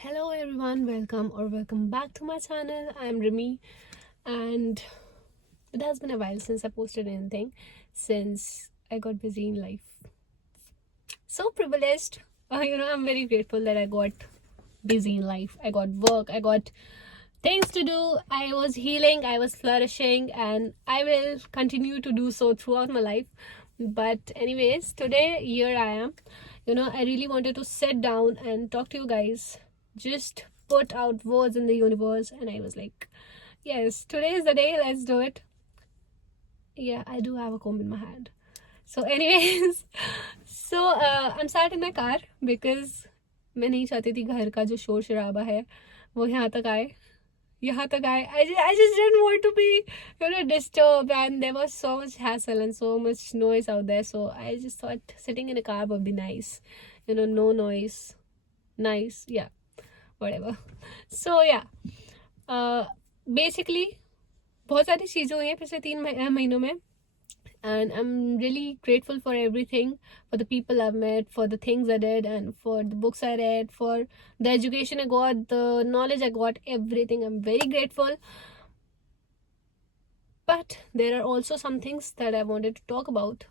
Hello everyone, welcome back to my channel. I'm Remy, and it has been a while since I posted anything since I got busy in life. So privileged. I'm very grateful that I got busy in life. I got work, I got things to do. I was healing, I was flourishing, and I will continue to do so throughout my life. But anyways, today here I am. I really wanted to sit down and talk to you guys, just put out words in the universe, and I was like, yes, today is the day, let's do it. Yeah, I do have a comb in my hand. So anyways, I'm sat in my car because मैं नहीं चाहती थी घर का जो शोर शराबा है वो यहाँ तक आए. I just didn't want to be disturbed, and there was so much hassle and so much noise out there, so I just thought sitting in a car would be nice. No noise, nice, yeah, whatever. So yeah, basically बहुत सारी चीज़ें हुई हैं पिछले 3 महीनों में, and I'm really grateful for everything, for the people I've met, for the things I did, and for the books I read, for the education I got, the knowledge I got, everything. I'm very grateful. But there are also some things that I wanted to talk about.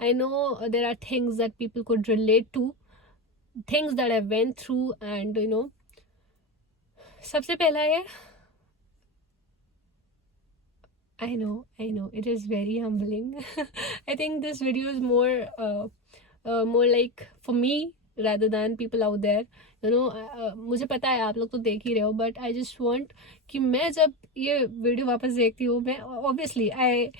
I know there are things that people could relate to, things that I went through, and सबसे पहला है, I know, it is very humbling. I think this video is more like for me rather than people out there. मुझे पता है आप लोग तो देख ही रहे हो, but I just want कि मैं जब ये वीडियो वापस देखती हूँ, मैं obviously I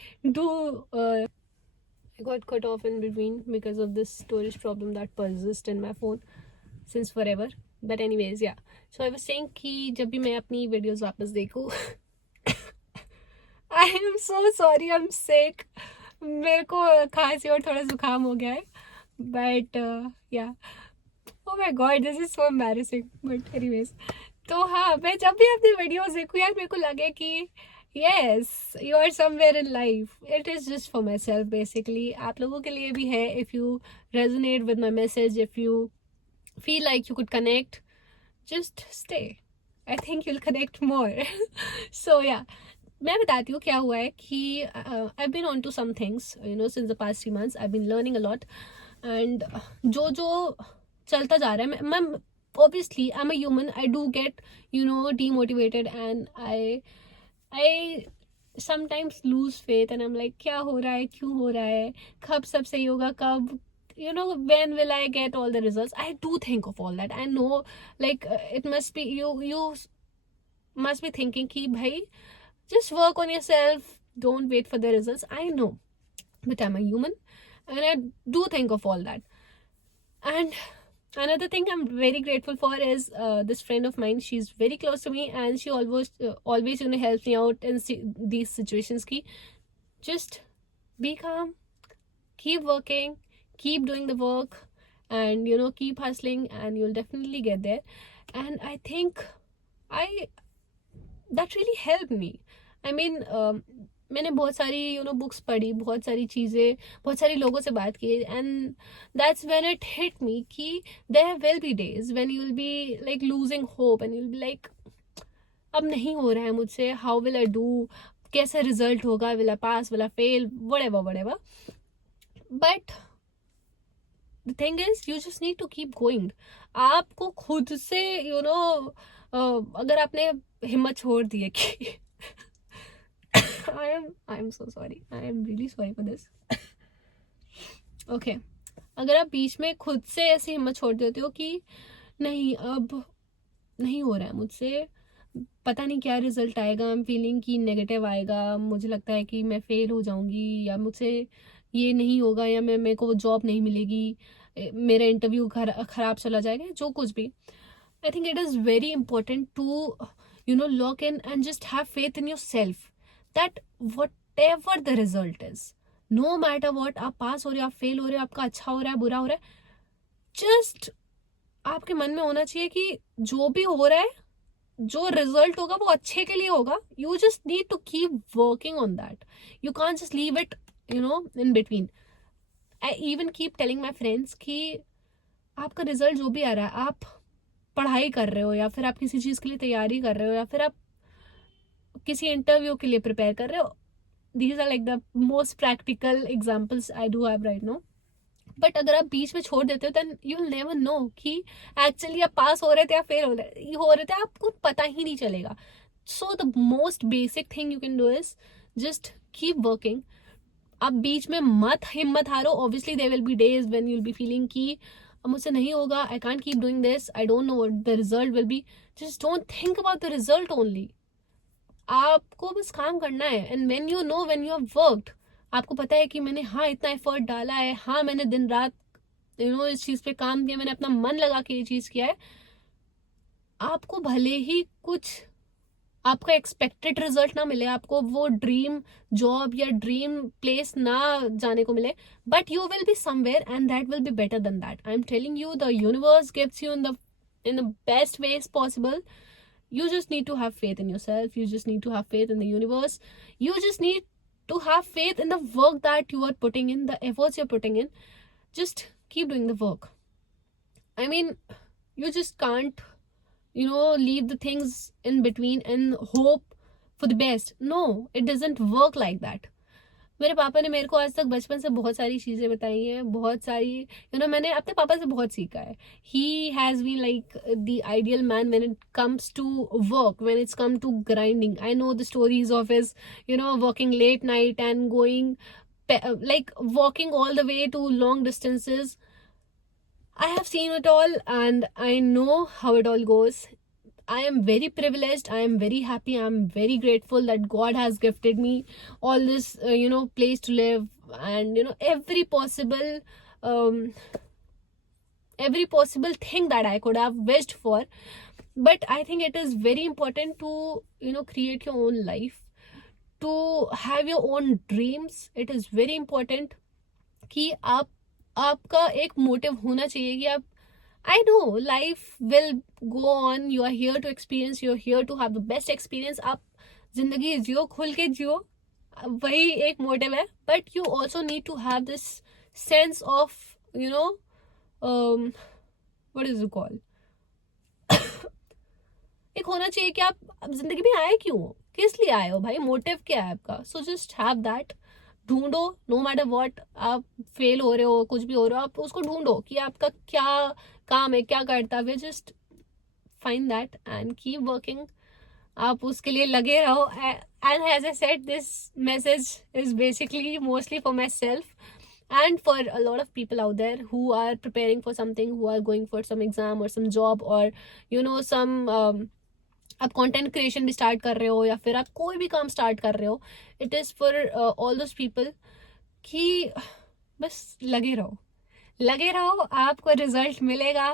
got cut off in between because of this storage problem that persists in my phone since forever. But anyways, yeah. So I was saying कि जब भी मैं अपनी वीडियोस वापस देखूँ, I am so sorry, I'm sick. मेरे को खांसी और थोड़ा जुकाम हो गया है. But yeah. Oh my god, this is so embarrassing. But anyways. तो हाँ, मैं जब भी अपनी वीडियोस देखूँ यार, मेरे को लगे कि yes, you are somewhere in life. It is just for myself basically. आप लोगों के लिए भी है. If you resonate with my message, if you feel like you could connect, just stay. I think you'll connect more. So yeah. मैं बताती हूँ क्या हुआ है कि I've been on to some things, since the past 3 months. I've been learning a lot, and जो चलता जा रहा है, मैं obviously I'm a human. I do get demotivated, and I sometimes lose faith, and I'm like क्या हो रहा है, क्यों हो रहा है, कब सब सही होगा, कब when will I get all the results. I do think of all that. I know, like it must be you must be thinking कि भाई just work on yourself, don't wait for the results. I know, but I'm a human, and I do think of all that. And another thing I'm very grateful for is this friend of mine. She's very close to me, and she always helps me out in these situations ki just be calm, keep working, keep doing the work, and keep hustling, and you'll definitely get there. And I think I that really helped me. I mean, मैंने बहुत सारी books पढ़ी, बहुत सारी चीज़ें, बहुत सारे लोगों से बात की, and that's when it hit me कि there will be days when you will be like losing hope, and you will be like अब नहीं हो रहा है मुझसे, हाउ विल आई डू, कैसा रिजल्ट होगा, will I pass, will I fail, whatever. But the thing is you just need to keep going. आपको खुद से अगर आपने हिम्मत छोड़ दी है कि I am so sorry. I am really sorry for this. Okay. अगर आप बीच में खुद से ऐसी हिम्मत छोड़ देते हो कि नहीं, अब नहीं हो रहा है मुझसे, पता नहीं क्या रिजल्ट आएगा, आई एम फीलिंग कि नेगेटिव आएगा, मुझे लगता है कि मैं फेल हो जाऊंगी, या मुझसे ये नहीं होगा, या मेरे को जॉब नहीं मिलेगी, मेरा इंटरव्यू खराब चला जाएगा, जो कुछ भी. I think it is very important to lock in and just have faith in yourself that whatever the result is, no matter what, आप पास हो रहे हो, आप फेल हो रहे हो, आपका अच्छा हो रहा है, बुरा हो रहा है, just आपके मन में होना चाहिए कि जो भी हो रहा है, जो रिजल्ट होगा वो अच्छे के लिए होगा. You just need to keep working on that. You can't just leave it in between. I even keep telling my friends कि आपका रिजल्ट जो भी आ रहा है, आप पढ़ाई कर रहे हो, या फिर आप किसी चीज़ के लिए तैयारी कर रहे हो, या फिर आप किसी इंटरव्यू के लिए प्रिपेयर कर रहे हो, these are like the most practical examples I do have right now. But अगर आप बीच में छोड़ देते हो then you will never know कि एक्चुअली आप पास हो रहे थे या फेल हो रहे थे, आपको पता ही नहीं चलेगा. So the most basic thing you can do is just keep working. आप बीच में मत हिम्मत हारो. Obviously there will be days when you will be feeling कि मुझसे नहीं होगा, I can't keep doing this, I don't know what the result will be. Just don't think about the result only. आपको बस काम करना है. And when you know, when you have worked, आपको पता है कि मैंने हाँ इतना एफर्ट डाला है, हाँ मैंने दिन रात इस चीज पे काम किया, मैंने अपना मन लगा के ये चीज किया है, आपको भले ही कुछ आपका एक्सपेक्टेड रिजल्ट ना मिले, आपको वो ड्रीम जॉब या ड्रीम प्लेस ना जाने को मिले, but you will be somewhere and that will be better than that. I am telling you, the universe gives you in the best ways possible. You just need to have faith in yourself. You just need to have faith in the universe. You just need to have faith in the work that you are putting in, the efforts you're putting in. Just keep doing the work. I mean, you just can't, leave the things in between and hope for the best. No, it doesn't work like that. मेरे पापा ने मेरे को आज तक बचपन से बहुत सारी चीज़ें बताई हैं, बहुत सारी मैंने अपने पापा से बहुत सीखा है. He has been like the ideal man when it comes to work, when it's come to grinding. I know the stories of his working late night and going like walking all the way to long distances. I have seen it all and I know how it all goes. I am very privileged. I am very happy. I am very grateful that God has gifted me all this, place to live, and every possible thing that I could have wished for. But I think it is very important to, create your own life, to have your own dreams. It is very important कि आपका एक motive होना चाहिए कि आप, I know life will go on. You are here to experience. You are here to have the best experience. आप जिंदगी जियो, खुल के जियो, वही एक मोटिव है. But you also need to have this sense of, what is it called? एक होना चाहिए कि आप जिंदगी में आए क्यों, किस लिए आए हो भाई, मोटिव क्या है आपका. So just have that. ढूंढो, नो मैटर व्हाट, आप फेल हो रहे हो, कुछ भी हो रहा हो, आप उसको ढूंढो कि आपका क्या काम है, क्या कर्तव्य. Just find that and keep working. आप उसके लिए लगे रहो. And as I said, this message is basically mostly for myself and for a lot of people out there who are preparing for something, who are going for some exam or some job, or some आप content creation भी start कर रहे हो, या फिर आप कोई भी काम स्टार्ट कर रहे हो. It is for all those people कि बस लगे रहो, आपको रिजल्ट मिलेगा,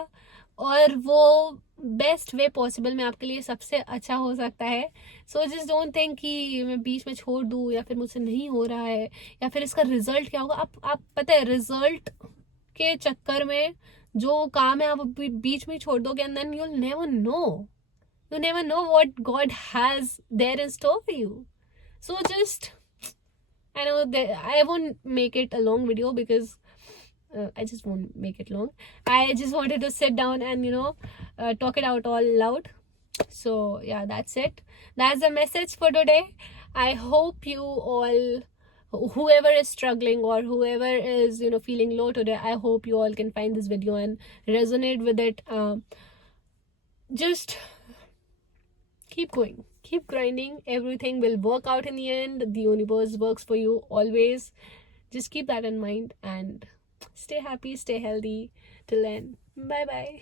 और वो बेस्ट वे पॉसिबल में आपके लिए सबसे अच्छा हो सकता है. सो जस्ट डोंट थिंक कि मैं बीच में छोड़ दूँ, या फिर मुझसे नहीं हो रहा है, या फिर इसका रिजल्ट क्या होगा. आप पता है, रिजल्ट के चक्कर में जो काम है आप बीच में छोड़ दोगे, and then you will never know. You never know what God has there in store for you. So just, I know that I won't make it a long video because I just won't make it long. I just wanted to sit down and talk it out all loud. So yeah, that's it. That's the message for today. I hope you all, whoever is struggling or whoever is feeling low today, I hope you all can find this video and resonate with it. Just keep going, keep grinding. Everything will work out in the end. The universe works for you always. Just keep that in mind and stay happy, stay healthy. Till then, bye bye.